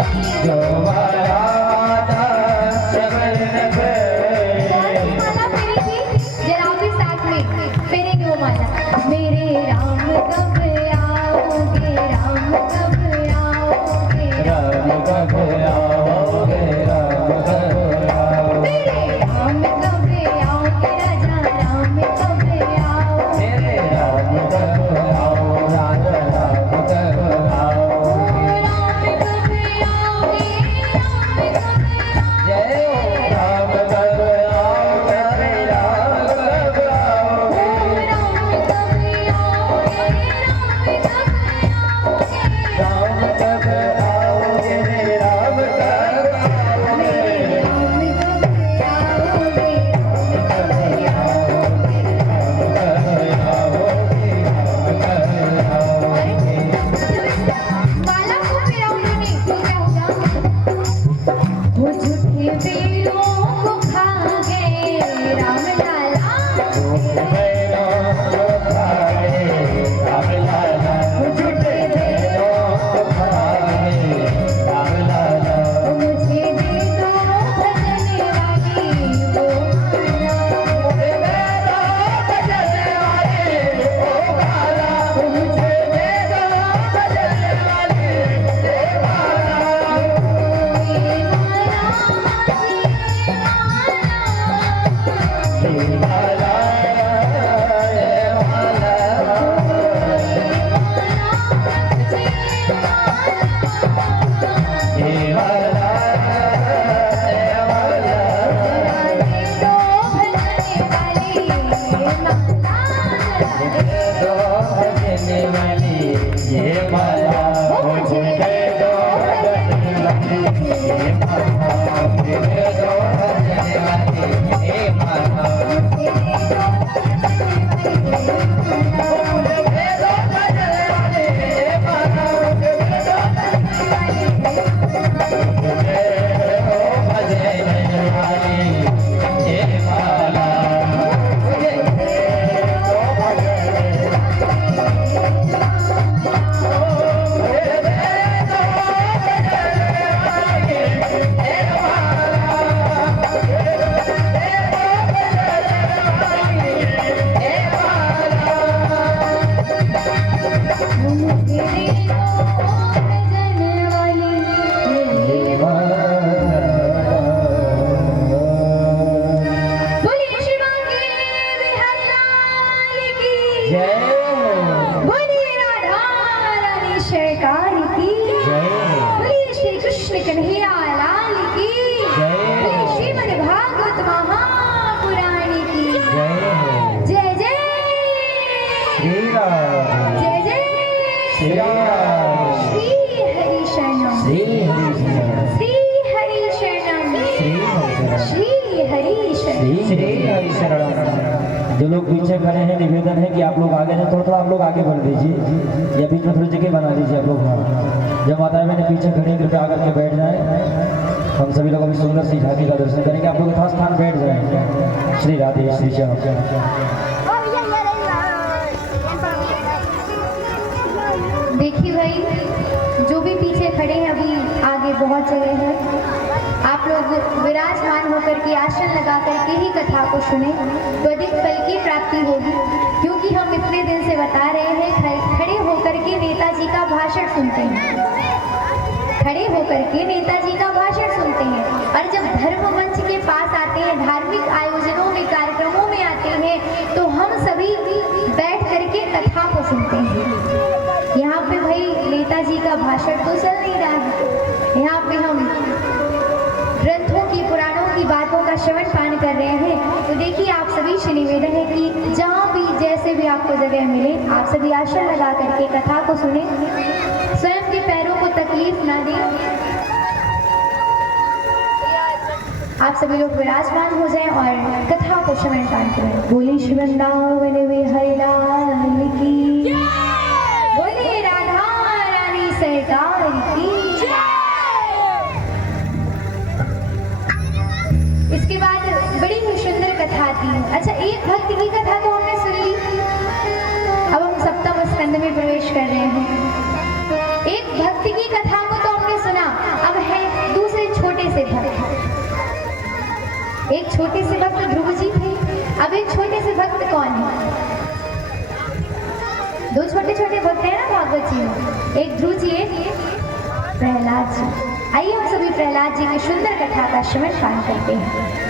जो माया था सवर्ण पे। माला फेरी थी, जरा भी साथ में फेरेंगे वो माला। मेरे राम कब आओगे, राम कब आओगे, राम कब आओगे, राम कब आओगे, मेरे राम कब आओगे, राजा राम कब आओगे, मेरे राम कब आओ, राजा राम कब आओगे। राम कब आओगे, राम कब जय हो राम कब आओगे, राम कब आओगे, राम कब आओगे, राम कब आओगे, राम कब आओगे, माला को फेरा उन्होंने, तो क्या होगा? वो झूठे बेरों को खा गए राम लाला, वो झूठे बेरों को खा गए राम लाला, मुझे दे दो भजने वाली वो माला, मुझे दे दो भजने वाली वो माला, ये माला कन्हैया लाल की बोलिए श्रीमद् भागवत महापुराण की जय जय जय जय श्री हरि शरणम श्री हरि शरणम श्री हरि शरणम। जो लोग पीछे खड़े हैं निवेदन है कि आप लोग आगे जाए, थोड़ा थोड़ा आप लोग आगे बढ़ दीजिए या बीच में थोड़ी जगह बना दीजिए आप लोग। हाँ, जब माता बहन पीछे खड़े हैं कृपया आकर के बैठ जाएं। हम सभी लोग अभी सुंदर सी झांकी का दर्शन करेंगे, आप लोग यथास्थान बैठ जाएंगे। श्री राधे श्री श्याम। देखिए भाई, जो भी पीछे खड़े हैं अभी आगे बहुत जगह है, आप लोग विराजमान होकर के आसन लगा करके ही कथा को सुने तो अधिक फल की प्राप्ति होगी। क्योंकि हम इतने दिन से बता रहे हैं खड़े होकर के नेताजी का भाषण सुनते हैं, खड़े होकर के नेताजी का भाषण सुनते हैं, और जब धर्म मंच के पास आते हैं, धार्मिक आयोजनों में कार्यक्रमों में आते हैं, तो हम सभी बैठ करके कथा को सुनते हैं। यहाँ पे भाई नेताजी का भाषण तो चल नहीं रहा है, यहाँ पे हम ग्रंथों की पुराणों की बातों का श्रवण पान कर रहे हैं। तो देखिए, आप सभी से निवेदन है कि जहाँ भी जैसे भी आपको जगह मिले, आप सभी आसन लगा करके कथा को सुने, स्वयं के पैरों को तकलीफ ना दें। आप सभी लोग विराजमान हो जाएं और कथा को श्रवण पान करें। बोले श्री वृंदावन बिहारी लाल की, बोले राधा रानी सरकार की। इसके बाद बड़ी ही सुंदर कथा थी। अच्छा, एक भक्त की कथा तो हमने सुन ली, अब हम सप्तम स्कंद में प्रवेश कर रहे हैं। एक भक्त की कथा को तो हमने सुना, अब एक छोटे से भक्त ध्रुव जी थे। अब एक छोटे से भक्त कौन है? दो छोटे छोटे भक्त हैं ना भागवत जी में, एक ध्रुव जी एक प्रहलाद जी। आइए हम सभी प्रहलाद जी की सुंदर कथा का श्रवण करते हैं।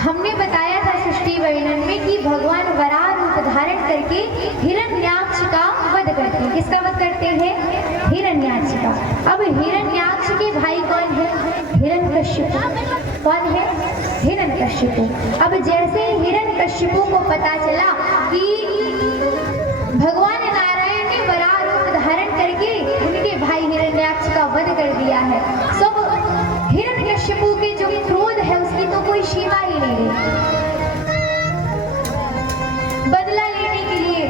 हमने बताया था सृष्टि वर्णन में कि भगवान वराह रूप धारण करके हिरण्याक्ष का वध करते हैं। किसका वध करते हैं? हिरण्याक्ष का। अब हिरण्याक्ष के भाई कौन है? हिरण्यकश्यप। कौन है? हिरण्यकश्यप। अब जैसे हिरण्यकश्यप को पता चला कि भगवान नारायण ने वराह रूप धारण करके उनके भाई हिरण्याक्ष का वध कर दिया है, सब हिरण्यकश्यप के जो क्रोध है उसकी तो कोई सीमा ही नहीं है। बदला लेने के लिए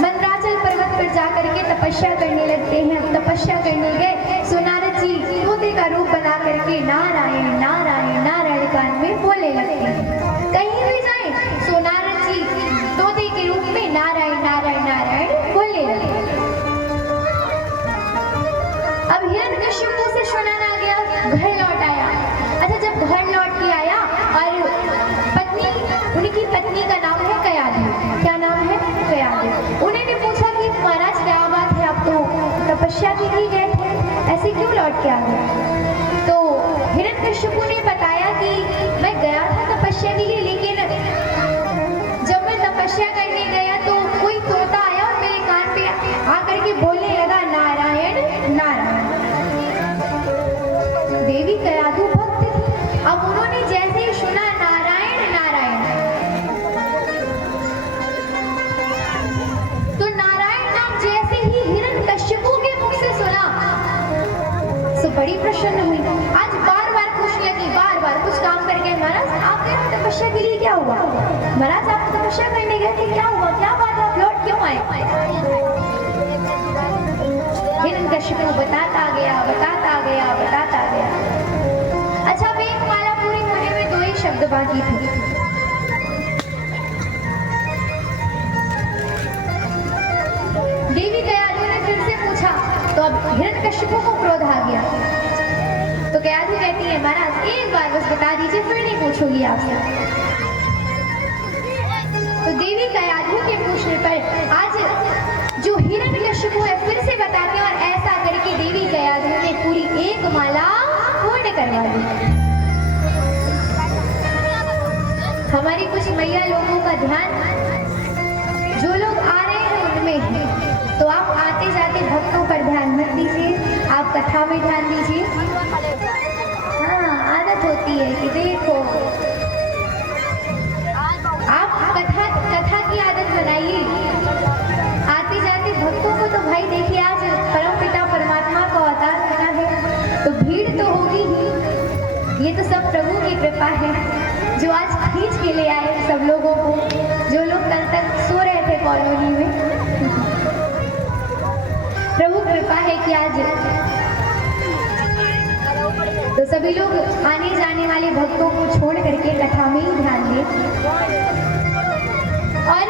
मंदराचल पर्वत पर जाकर के तपस्या करने लगते हैं। अब तपस्या करने गए सो नारद जी तोते का रूप बना करके नारायण नारायण नारायण कान में बोलने लगते हैं। कहीं भी जाए सो नारद जी तोते के रूप में नारायण नारायण नारायण बोलने लगे। अब हिरण्यकश्यप से सुनाना आ गया, घर लौट आया। अच्छा, जब घर लौट के आया और उनकी पत्नी का नाम है कयाधु। क्या नाम है? कयाधु। उन्होंने पूछा कि महाराज क्या बात है, आप तो तपस्या के लिए गए थे, ऐसे क्यों लौट के आ गए? तो हिरण्यकश्यप ने बताया कि मैं गया था तपस्या के लिए, लेकिन जब मैं तपस्या करने गया तो कोई तोता आया और मेरे कान पे आकर के बोलने लगा नारायण नारायण। देवी कयाधु भक्त थी। अब उन्होंने जैसे ही सुना नारायण नारायण, तो नारायण नाम जैसे ही हिरण्यकश्यप के मुख से सुना तो बड़ी प्रसन्न हुई। आज बार बार पूछने लगी, बार बार कुछ काम करके, महाराज आप गए तपस्या के लिए, क्या हुआ? महाराज आप तपस्या करने गए थे, क्या हुआ? क्या बात, आप लौट क्यों आए? हिरण्यकश्यप बताता गया बताता गया बताता गया। अच्छा, अब एक माला पूरी होने में दो ही शब्द बाकी थे। देवी कयाधु ने फिर से पूछा तो अब हिरण्यकश्यप को क्रोध आ गया। तो कयाधु कहती है महाराज एक बार बस बता दीजिए, फिर नहीं पूछूंगी आपसे। तो देवी कयाधु के पूछने पर आज जो हिरण्यकश्यप है फिर से बताते हैं, और ऐसा करके देवी कयाधु ने पूरी एक माला पूर्ण करवा दी। हमारी कुछ मैया लोगों का ध्यान, जो लोग आ रहे हैं उनमें है, तो आप आते जाते भक्तों पर ध्यान मत दीजिए, आप कथा में ध्यान दीजिए। हाँ, आदत होती है कि देखो आप कथा की आदत बनाइए। आते जाते भक्तों को तो भाई देखिए, आज परमपिता परमात्मा का अवतार होना है तो भीड़ तो होगी ही। ये तो सब प्रभु की कृपा है जो आज खींच के ले आए सब लोगों को, जो लोग कल तक सो रहे थे कॉलोनी में। प्रभु कृपा है कि आज तो सभी लोग आने जाने वाले भक्तों को छोड़ करके कथा में ही ध्यान दें। और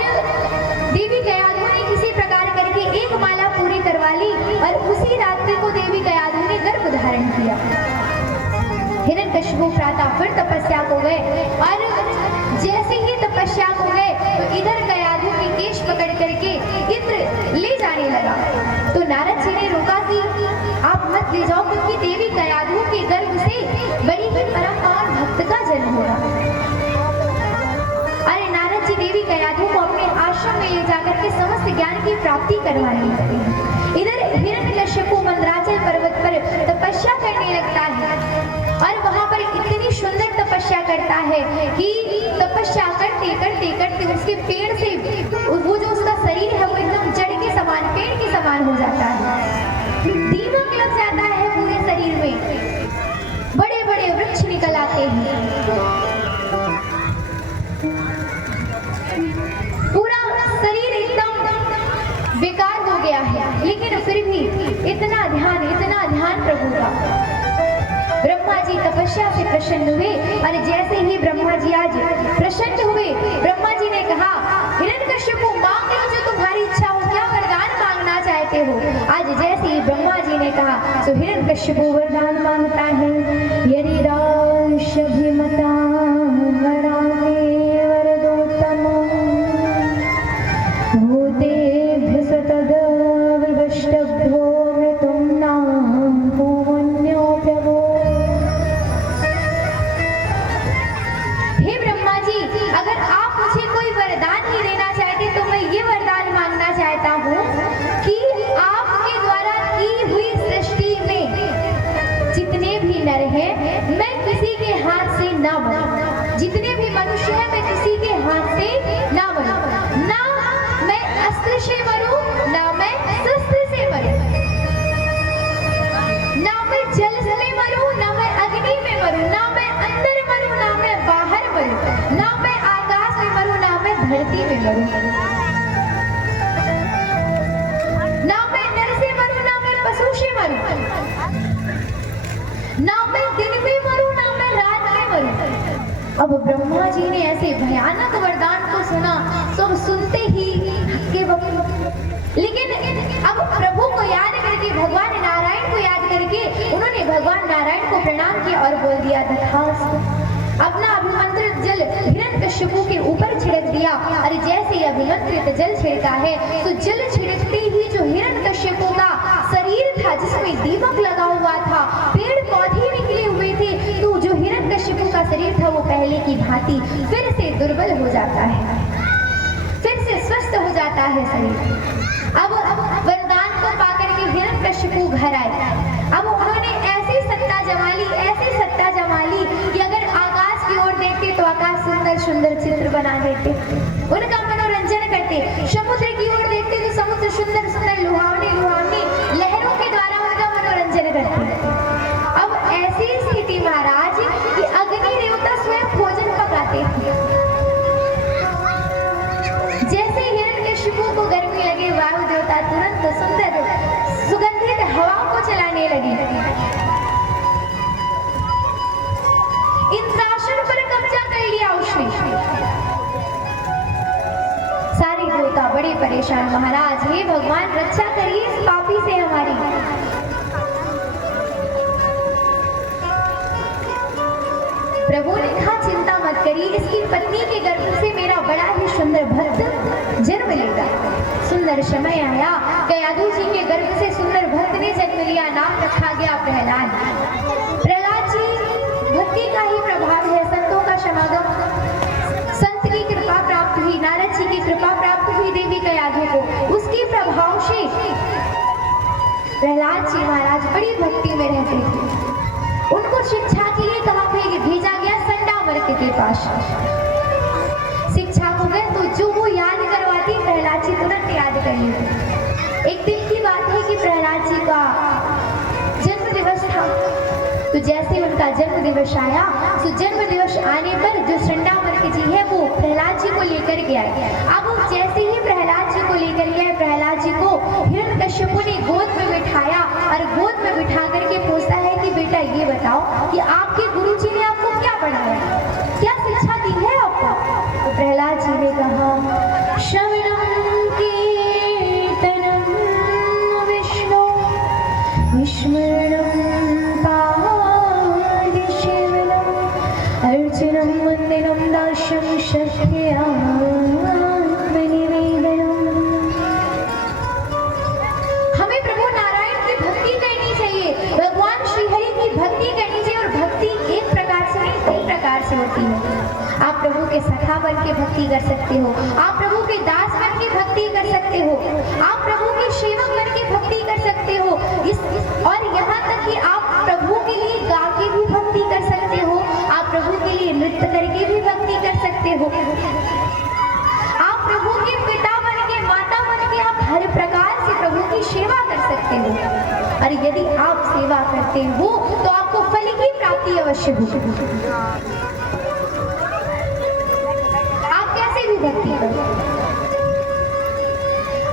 देवी कयाधु ने किसी प्रकार करके एक माला पूरी करवा ली और उसी रात्रि को देवी कयाधु ने गर्भ धारण किया। हिरण्यकश्यप प्रातः फिर तपस्या को गए, और जैसे ही तपस्या को गए तो इधर कयाधु के केश पकड़ करके इंद्र ले जाने लगा। तो नारद जी ने रोका कि आप मत ले जाओ, क्योंकि देवी कयाधु के गर्भ से बड़ी ही परम पावन भक्त का जन्म होगा। अरे नारद जी देवी कयाधु को अपने आश्रम में ले जाकर के समस्त ज्ञान की प्राप्ति करवाने लगते हैं। इधर हिरण्यकश्यप मंदराचल पर्वत पर तपस्या करने लगता है, और वहां पर इतनी सुंदर तपस्या करता है कि तपस्या करते करते करते उसके पेड़ से वो जो उसका शरीर है वो एकदम जड़ के समान, पेड़ के समान हो जाता है। दीमक लग जाता है पूरे शरीर में, बड़े बड़े वृक्ष निकल आते हैं, पूरा शरीर एकदम बेकार हो गया है। लेकिन फिर भी इतना ध्यान प्रभु का। ब्रह्मा जी तपस्या से प्रसन्न हुए, और जैसे ही ब्रह्मा जी आज प्रसन्न हुए, ब्रह्मा जी ने कहा हिरण्यकश्यप मांग लो जो तुम्हारी इच्छा हो, क्या वरदान मांगना चाहते हो? आज जैसे ही ब्रह्मा जी ने कहा तो हिरण्यकश्यप वरदान मांगता है, यदि राम मनुष्यभिमतां वरामे वरदोत्तमं भूतेभ्यः सतद्विवष्टभ्यो मृतं नामो मन्यो प्रभो। हे ब्रह्मा जी, अगर आप मुझे कोई वरदान ही देना चाहते तो मैं ये वरदान मांगना चाहता हूँ कि आपके द्वारा की हुई सृष्टि में जितने भी नर हैं मैं किसी के हाथ से ना मरूं, जितने भी मनुष्य हैं मैं किसी के हाथ से ना मरूं, ना मैं अस्त्र से मरूं, ना मैं शस्त्र से मरूं, ना मैं जल में मरूं, ना मैं अग्नि में मरूं, ना मैं अंदर मरूं, ना मैं बाहर मरूं, ना मैं आकाश में मरूं, ना मैं धरती में मरूं, ना मैं नर से मरूं, ना मैं पशु से मरूं, ना मैं दिन में मरूं, ना मैं रात में मरूं। अब ब्रह्मा जी ने ऐसे भयानक वरदान को सुना तो अब सुनते ही हक्के बक्के, लेकिन अब प्रभु को याद करके, भगवान नारायण को याद करके उन्होंने भगवान नारायण को प्रणाम किया और बोल दिया तथास्तु। अपना अभिमंत्रित जल हिरण्यकश्यपु के ऊपर छिड़क दिया। और जैसे ही अभिमंत्रित जल छिड़का है तो जल छिड़कते ही जो हिरण्यकश्यपु का शरीर था जिसमें दीपक लगा हुआ था, पेड़ पौधे निकले हुए थे, तो जो हिरण्यकश्यपु का शरीर था वो पहले की भांति फिर से दुर्बल हो जाता है, फिर से स्वस्थ हो जाता है शरीर। अब वरदान को पाकर के हिरण्यकश्यपु घर आए। अब उन्होंने ऐसी सत्ता जमा ली, ऐसी सत्ता जमा ली कि अगर आकाश की ओर देखते तो आकाश सुंदर सुंदर चित्र बना देते, उनका मनोरंजन करते, समुद्र की ओर देखते तो समुद्र सुंदर सुंदर लुहावनी लुहावनी लहरों के द्वारा उनका मनोरंजन करते। अब ऐसी स्थिति महाराज कि अग्नि देवता स्वयं भोजन पकाते थे। जैसे हिरण्यकश्यपु को गर्मी लगे वायु देवता तुरंत सुंदर सुगंधित हवा को चलाने लगे। इंद्रासन पर कब्जा कर लिया उसने। सारे देवता बड़े परेशान, महाराज हे भगवान रक्षा करिए इस पापी से हमारी। प्रभु ने कहा चिंता मत करिए, इसकी पत्नी के गर्भ से मेरा बड़ा ही सुंदर भक्त जन्म लेगा। सुंदर समय आया, कयाधु जी के गर्भ से सुंदर भक्त ने जन्म लिया, नाम रखा गया प्रहलाद। प्रहलाद जी भक्ति का ही प्रभाव है, संतों का समागम, संत की कृपा प्राप्त हुई, नारद जी की कृपा प्राप्त हुई देवी कयाधु को। उसके प्रभाव से प्रहलाद जी महाराज बड़ी भक्ति में रहते थे। उनको शिक्षा के लिए कहाँ भेजा गया? संडामर्क के पास। शिक्षा हो गए तो जो वो याद करवाती प्रहलाद जी तुरंत याद कर लेते। एक दिन की बात है कि प्रहलाद जी का जन्म दिवस था, तो जैसे उनका जन्म दिवस आया तो जन्म दिवस आने पर जो संडामर्क जी है वो प्रहलाद जी को लेकर के आए। अब जैसे ही प्रहलाद जी को लेकर गए, प्रहलाद जी को हिरण्यकश्यपु ने गोद में बिठाया और गोद में बिठा करके पूछता है कि बेटा ये बताओ कि आपके गुरु जी ने आपको क्या पढ़ाया, क्या शिक्षा दी है आपको? तो प्रहलाद जी ने कहा श्रवणं कीर्तनं विष्णु विस्मरणं पादसेवनम् अर्चनं वन्दनं दास्यं सख्यात्मनिवेदनम्। हमें प्रभु नारायण की भक्ति करनी चाहिए, भगवान श्रीहरि की भक्ति करनी चाहिए। और भक्ति एक प्रकार से नहीं, कई प्रकार से होती है। आप प्रभु के सखा बन के भक्ति कर सकते हो, आप प्रभु के दास बन के भक्ति कर सकते हो, आप प्रभु के सेवक बन के भक्ति कर सकते हो, और यहाँ तक कि आप प्रभु के लिए गा के भी भक्ति कर सकते हो, आप प्रभु के लिए नृत्य करके भी भक्ति कर सकते हो, आप प्रभु के पिता बन के, माता बन के आप हर प्रकार से प्रभु की सेवा कर सकते हो। और यदि आप सेवा करते हो तो आपको फल की प्राप्ति अवश्य होगी। आप कैसे भी भक्ति करो,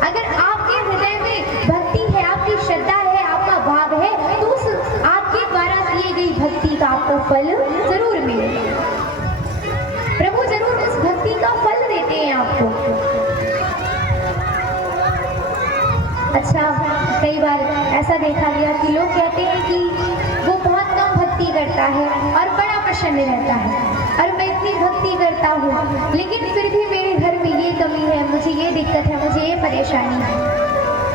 अगर आपके हृदय में भक्ति है, आपकी श्रद्धा है, आपका भाव है, तो उस आपके द्वारा किए गई भक्ति का आपको फल जरूर मिलेगा। प्रभु जरूर उस भक्ति का फल देते हैं आपको। अच्छा, कई बार ऐसा देखा गया कि लोग कहते हैं कि वो बहुत कम भक्ति करता है और बड़ा प्रसन्न रहता है। और मैं इतनी भक्ति करता हूँ लेकिन फिर भी मेरे घर में ये कमी है, मुझे ये दिक्कत है, मुझे ये परेशानी है।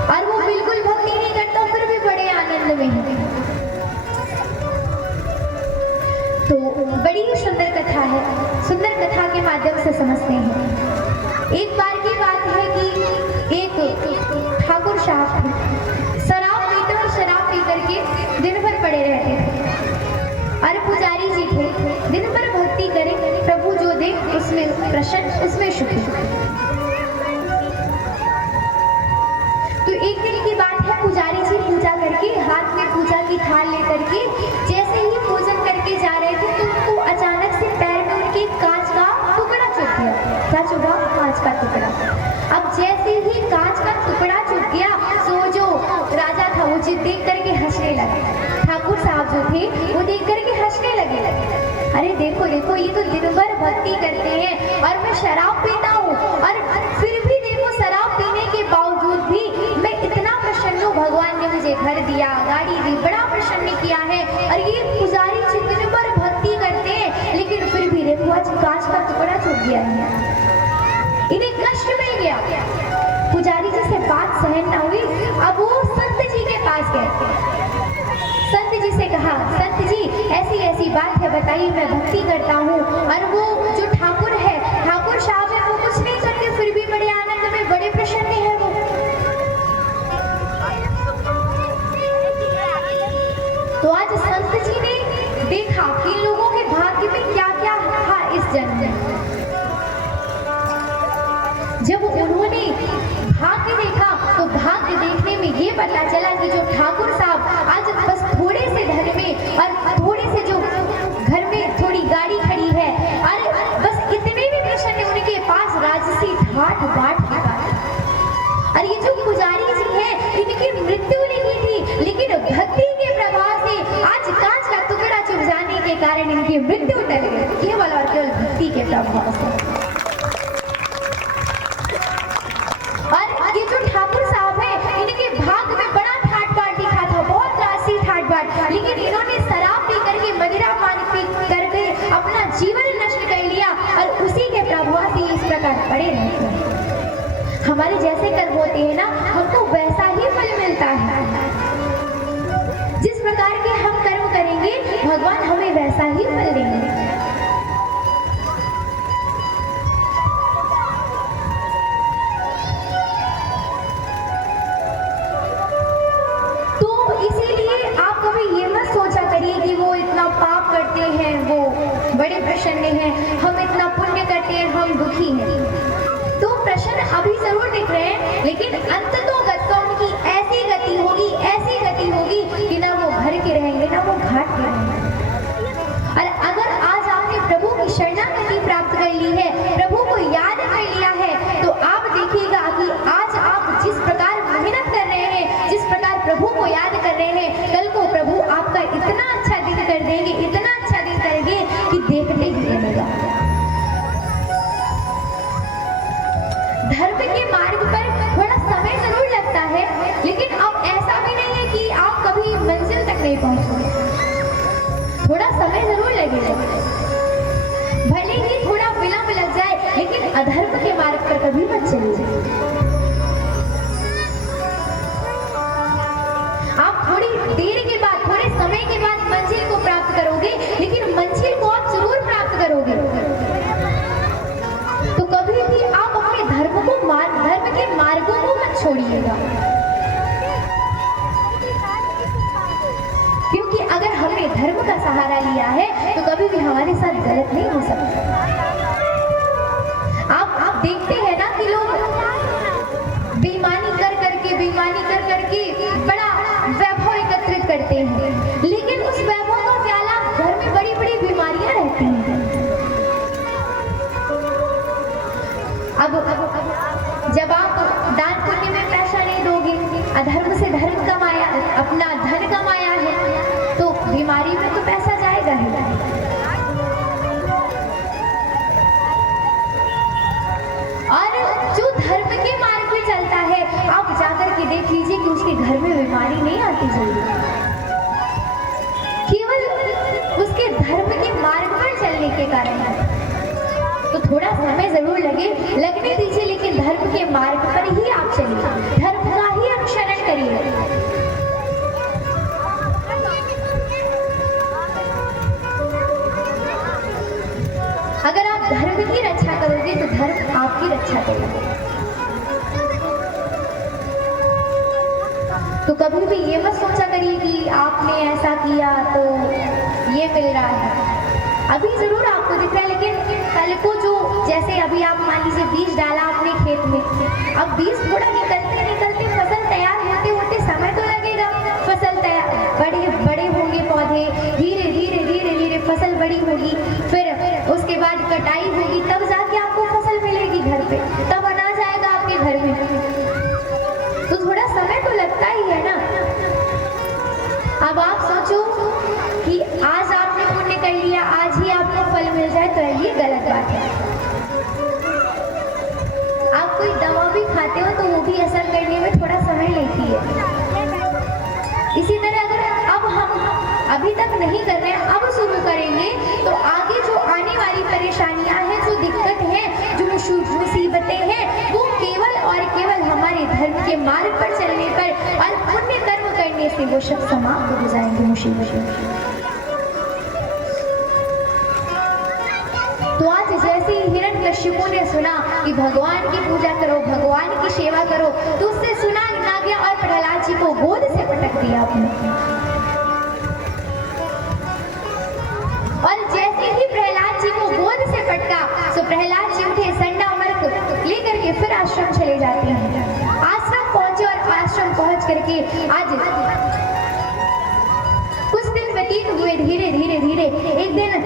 और वो बिल्कुल भक्ति नहीं करता फिर भी बड़े आनंद में है। तो बड़ी ही सुंदर कथा है, सुंदर कथा के माध्यम से समझते हैं। एक बार की बात है कि एक ठाकुर साहब थे, शराब पीते और शराब पी करके दिन भर पड़े रहते थे। और पुजारी जी थे, दिन भर भक्ति करें, प्रभु जो दे उसमें प्रसन्न, उसमें सुखी। तो एक दिन की बात है, पुजारी जी पूजा करके हाथ में पूजा की थाल लेकर के जैसे ही भोजन करके जा रहे थे तो उनको अचानक से पैर में उनके कांच का टुकड़ा चुभ गया। क्या चुभा? कांच का टुकड़ा। अब जैसे ही कांच का टुकड़ा चुभ गया तो जो राजा था वो जी देख करके हंसने लगा। ठाकुर साहब जो थे वो देख करके हंसने लगे। अरे देखो देखो, ये तो दिन भर भक्ति करते हैं और मैं शराब पीता हूँ और फिर भी देखो शराब पीने के बावजूद भी मैं इतना प्रसन्न हूँ। भगवान ने मुझे घर दिया, गाड़ी दी, बड़ा प्रसन्न किया है। और ये पुजारी जी दिन भर भक्ति करते हैं लेकिन फिर भी देखो आज कांच का टुकड़ा चुभ गया है, इन्हें कष्ट मिल गया। पुजारी जी से बात सहन न हुई, अब वो संत जी के पास गए। संत जी से कहा, संत जी ऐसी ऐसी बात है, बताइए, मैं भक्ति करता हूँ और वो जो ठाकुर है, ठाकुर साहब है, वो कुछ नहीं करते फिर भी बड़े आनंद में, बड़े प्रसन्न है वो। तो आज संत जी ने देखा कि इन लोगों के भाग्य में क्या क्या था इस जन्म में। जब उन्होंने भाग्य देखा तो भाग्य देखने में ये पता चला कि जो ठाकुर साहब आज बस थोड़े से धन में और थोड़े से जो घर में थोड़ी गाड़ी खड़ी है और बस इतने भी प्रसन्न, उनके पास राजसी ठाठ बाट की बात। और ये जो पुजारी जी है इनकी मृत्यु नहीं थी लेकिन भक्ति के प्रभाव से आज कांच का टुकड़ा चुभ जाने के कारण इनकी मृत्यु टल गई, केवल और केवल भक्ति के प्रभाव से। और ये जो ठाकुर साहब है इनके भाग में बड़ा ठाट बाट लिखा था, बहुत राशि ठाट बाट, लेकिन इन्होंने शराब पी करके, मदिरा पान पी करके अपना जीवन नष्ट कर लिया और उसी के प्रभाव से इस प्रकार पड़े रहते हैं। हमारे जैसे कर्म होते हैं ना, हमको वैसा ही फल मिलता है। जिस प्रकार के हम कर्म करेंगे भगवान हमें वैसा ही फल देंगे। बड़े प्रसन्न हैं, हम इतना पुण्य करते हैं, हम दुखी हैं। तो प्रसन्न अभी जरूर दिख रहे हैं लेकिन अंततोगत तो उनकी ऐसी गति होगी कि ना वो घर के रहेंगे ना वो घाट के रहेंगे। और अगर आज आपने प्रभु की शरणागति प्राप्त कर ली है, प्रभु को याद कर लिया है, तो आप देखिएगा कि आज आप जिस प्रकार मेहनत कर रहे हैं, जिस प्रकार प्रभु को याद कर रहे हैं, कल को प्रभु आपका इतना अच्छा दिन कर देंगे, इतना अच्छा दिन करेंगे कि देखने ही मिलेगा। धर्म के मार्ग पर थोड़ा समय जरूर लगता है लेकिन अब ऐसा भी नहीं है कि आप कभी मंजिल तक नहीं पहुंचोगे। थोड़ा समय जरूर लगेगा, भले ही थोड़ा विलंब लग जाए लेकिन अधर्म के मार्ग पर कभी मत चलिए। आप थोड़ी देर के बाद, थोड़े समय के बाद मंजिल को प्राप्त करोगे लेकिन मंजिल को आप जरूर प्राप्त करोगे। तो कभी भी आप अपने धर्म के मार्गों को मत छोड़िएगा, क्योंकि अगर हमने धर्म का सहारा लिया है तो कभी भी हमारे साथ गलत नहीं हो सकता। आप देखते हैं ना कि लोग बेईमानी कर करके बड़ा वैभव एकत्रित करते हैं लेकिन उस वैभव का प्याला घर में बड़ी बड़ी बीमारियां रहती हैं। अब जब आप दान पुण्य में पैसा नहीं दोगे, अधर्म से धर्म कमाया, अपना धन कमाया है, तो बीमारी में तो पैसा जाएगा ही। और जो धर्म के मार्ग में चलता है, आप जाकर के देख लीजिए कि उसके घर में बीमारी थोड़ा समय जरूर लगने दीजिए, लेकिन धर्म के मार्ग पर ही आप चलिए, धर्म का ही अनुसरण करिए। अगर आप धर्म की रक्षा करोगे तो धर्म आपकी रक्षा करेगा। तो कभी भी ये मत सोचा करिए कि आपने ऐसा किया तो ये मिल रहा है। अभी जरूर आपको दिख रहा है, लेकिन कल को जो, जैसे अभी आप मान लीजिए बीज डाला आपने खेत में, अब बीज थोड़ा निकलते निकलते फसल तैयार होते होते समय तो लगेगा। फसल तैयार, बड़े बड़े होंगे पौधे, धीरे धीरे धीरे धीरे फसल बड़ी होगी, फिर उसके बाद कटाई होगी, तब जाके आपको फसल मिलेगी घर पे, तब अनाज आएगा आपके घर में। तो थोड़ा समय तो लगता ही है ना। अब आप सोचो कि आज आपने पुण्य कर लिया, आज ही आपको फल मिल जाए, तो ये गलत बात है। आप कोई दवा भी खाते हो तो वो भी असर करने में थोड़ा समय लेती है। इसी तरह अगर अब हम अभी तक नहीं कर रहे हैं, अब शुरू करेंगे, तो आगे जो आने वाली परेशानियां हैं, जो दिक्कत है, जो मुसीबतें हैं, वो केवल और केवल हमारे धर्म के मार्ग पर चलने पर और पुण्य कर्म करने से वो सब समाप्त हो जाएंगे मुसीबतें। तो आज जैसे ही हिरण्यकश्यपु ने सुना कि भगवान की पूजा करो, भगवान की सेवा करो, तो उससे सुना ना गया और प्रहलाद जी को गोद से पटक दिया आपने। और जैसे ही प्रहलाद जी को गोद से पटका, तो प्रहलाद जी उठे, संडा मर्क लेकर के फिर आश्रम चले जाते हैं। आश्रम पहुंचे और आश्रम पहुंच करके आज कुछ दिन व्यतीत हुए, धीरे धीरे धीरे एक दिन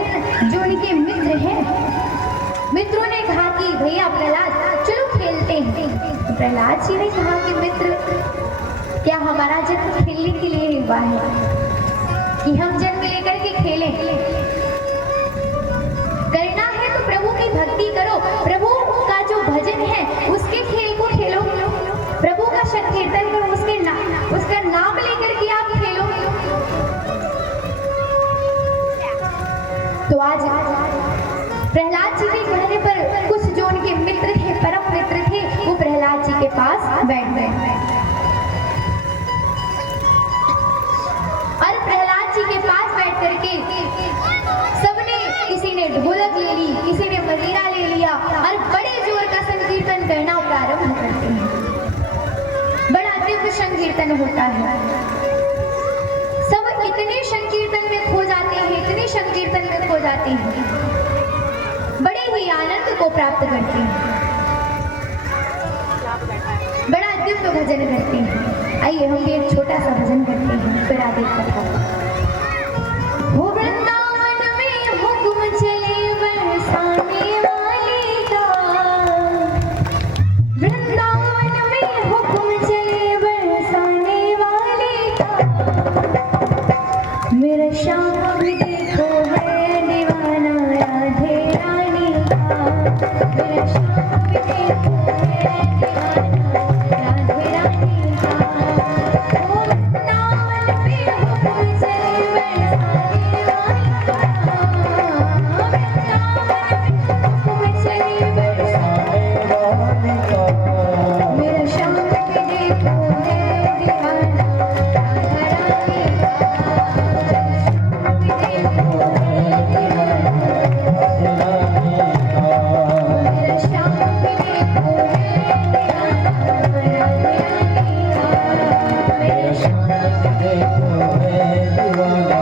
जो उनके मित्र हैं, मित्रों ने कहा कि भैया प्रहलाद चलो खेलते हैं। प्रहलाद जी ने कहा कि मित्र, क्या हमारा जन्म खेलने के लिए हुआ है कि हम जन्म लेकर के खेलें? करना है तो प्रभु की भक्ति करो, प्रभु का जो भजन है उसके खेल को खेलो, प्रभु का संकीर्तन करो, उसका नाम लेकर के आप खेलो। तो आज प्रहलाद जी के कहने पर कुछ जो उनके मित्र थे, परम मित्र थे, वो प्रहलाद जी के पास बैठ गए और प्रहलाद जी के पास बैठ करके सबने, किसी ने ढोलक ले ली, किसी ने मजीरा ले लिया और बड़े जोर का संकीर्तन करना प्रारंभ करते हैं। बड़ा दिव्य संकीर्तन होता है, सब इतने संकीर्तन में खो जाते हैं, इतने संकीर्तन में खो जाते हैं, बड़े ही आनंद को प्राप्त करते हैं, बड़ा दिव्य भजन करते हैं। आइए हम भी एक छोटा सा भजन करते हैं, फिर आगे कथा। हो वृंदावन में हुक्म चले बरसाने वाले का, वृंदावन में हुक्म चले बरसाने वाले का, मेरा श्याम भी देखो है दीवाना राधे रानी का, मेरा श्याम भी देखो है दीवाना राधे रानी का। ओ वृंदावन में हुक्म चले बरसाने वाले का, वृंदावन में हुक्म चले बरसाने वाले का, मेरा श्याम भी देखो है दीवाना राधा रानी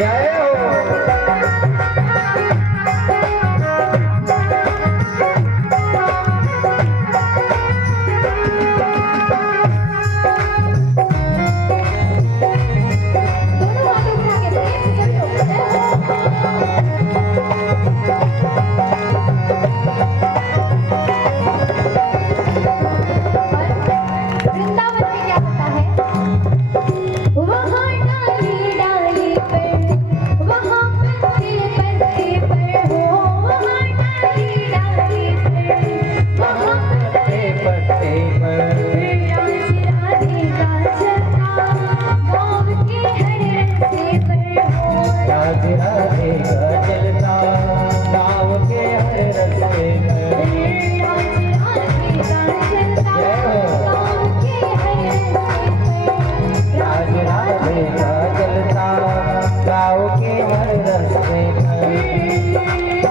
जय हो। राज राधे का चलता गाँव के हर रस्ते राज राधे का चलता गाँव के हर रस्ते पर